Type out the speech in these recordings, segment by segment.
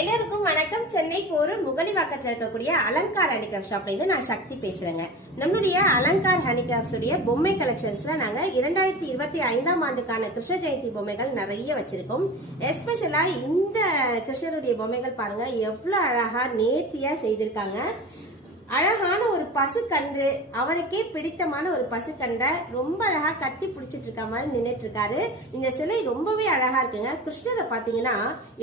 எல்லாருக்கும் வணக்கம். சென்னை போரு முகலிவாக்கத்தில் இருக்கக்கூடிய அலங்கார் ஹேண்டிகிராஃப்ட் ஷாப்லேருந்து நான் சக்தி பேசுகிறேங்க நம்மளுடைய அலங்கார் ஹேண்டிகிராஃப்ட்ஸ் உடைய பொம்மை கலெக்ஷன்ஸில் நாங்கள் இரண்டாயிரத்தி இருபத்தி ஐந்தாம் ஆண்டுக்கான கிருஷ்ண ஜெயந்தி பொம்மைகள் நிறைய வச்சுருக்கோம். எஸ்பெஷலாக இந்த கிருஷ்ணருடைய பொம்மைகள் பாருங்கள் எவ்வளோ அழகாக நேர்த்தியாக செய்திருக்காங்க. அழகான ஒரு பசுக்கன்று. அவருக்கே பிடித்தமான ஒரு பசுக்கன்றை ரொம்ப அழகாக கட்டி பிடிச்சிட்டு இருக்க மாதிரி நின்றுட்டு இருக்காரு இந்த சிலை ரொம்பவே அழகா இருக்குங்க. கிருஷ்ணரை பார்த்தீங்கன்னா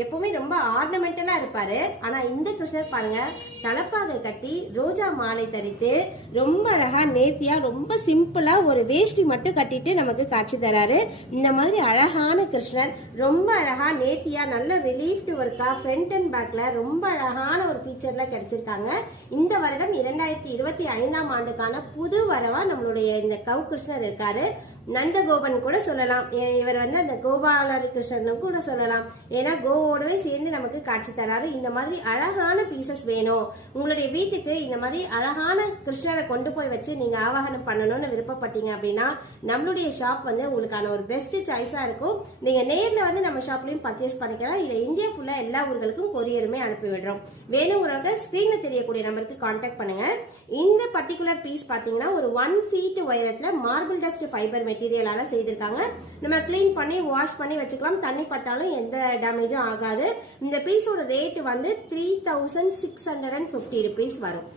எப்பவுமே ரொம்ப ஆர்னமெண்டலா இருப்பாரு. ஆனா இந்த கிருஷ்ணர் பாருங்க தலப்பாக கட்டி ரோஜா மாலை தரித்து ரொம்ப அழகா நேர்த்தியா ரொம்ப சிம்பிளா ஒரு வேஷ்டி மட்டும் கட்டிட்டு நமக்கு காட்சி தராரு. இந்த மாதிரி அழகான கிருஷ்ணர் ரொம்ப அழகா நேர்த்தியா நல்ல ரிலீஃப்டு ஒர்க்கா ஃப்ரண்ட் அண்ட் பேக்ல ரொம்ப அழகான ஒரு ஃபீச்சர்ல கிடைச்சிருக்காங்க. இந்த வருடம் இரண்டாயிரத்தி இருபத்தி ஐந்தாம் ஆண்டுக்கான புது வரவா நம்மளுடைய இந்த கவு கிருஷ்ணர் இருக்காரு. நந்தகோபன் கூட சொல்லலாம். ஏ- இவர் வந்து அந்த கோபாலர் கிருஷ்ணன் கூட சொல்லலாம். ஏன்னா கோவோடவே சேர்ந்து நமக்கு காட்சி தராரு. இந்த மாதிரி அழகான பீசஸ் வேணும். உங்களுடைய வீட்டுக்கு இந்த மாதிரி அழகான கிருஷ்ணரை கொண்டு போய் வச்சு நீங்க ஆவாகனம் பண்ணணும்னு விருப்பப்பட்டீங்க அப்படின்னா நம்மளுடைய ஷாப் வந்து உங்களுக்கான ஒரு பெஸ்ட் சாய்ஸா இருக்கும். நீங்க நேர்ல வந்து நம்ம ஷாப்லயும் பர்ச்சேஸ் பண்ணிக்கலாம். இல்ல இந்தியா ஃபுல்லா எல்லா ஊர்களுக்கும் கொரியருமே அனுப்பி விடுறோம். வேணுங்கிறவங்க ஸ்கிரீன்ல தெரியக்கூடிய நம்பருக்கு காண்டாக்ட் பண்ணுங்கள் இந்த பர்டிகுலர் பீஸ் பாத்தீங்கன்னா ஒரு ஒன் ஃபீட் உயரத்தில் மார்பிள் டஸ்ட் ஃபைபர் மெட்டீரியலால செய்திருக்காங்க. நம்ம க்ளீன் பண்ணி வாஷ் பண்ணி வச்சுக்கலாம். தண்ணி பட்டாலும் எந்த டேமேஜும் ஆகாது. இந்த பீஸோட ரேட் வந்து three thousand six hundred and fifty rupees வரும்.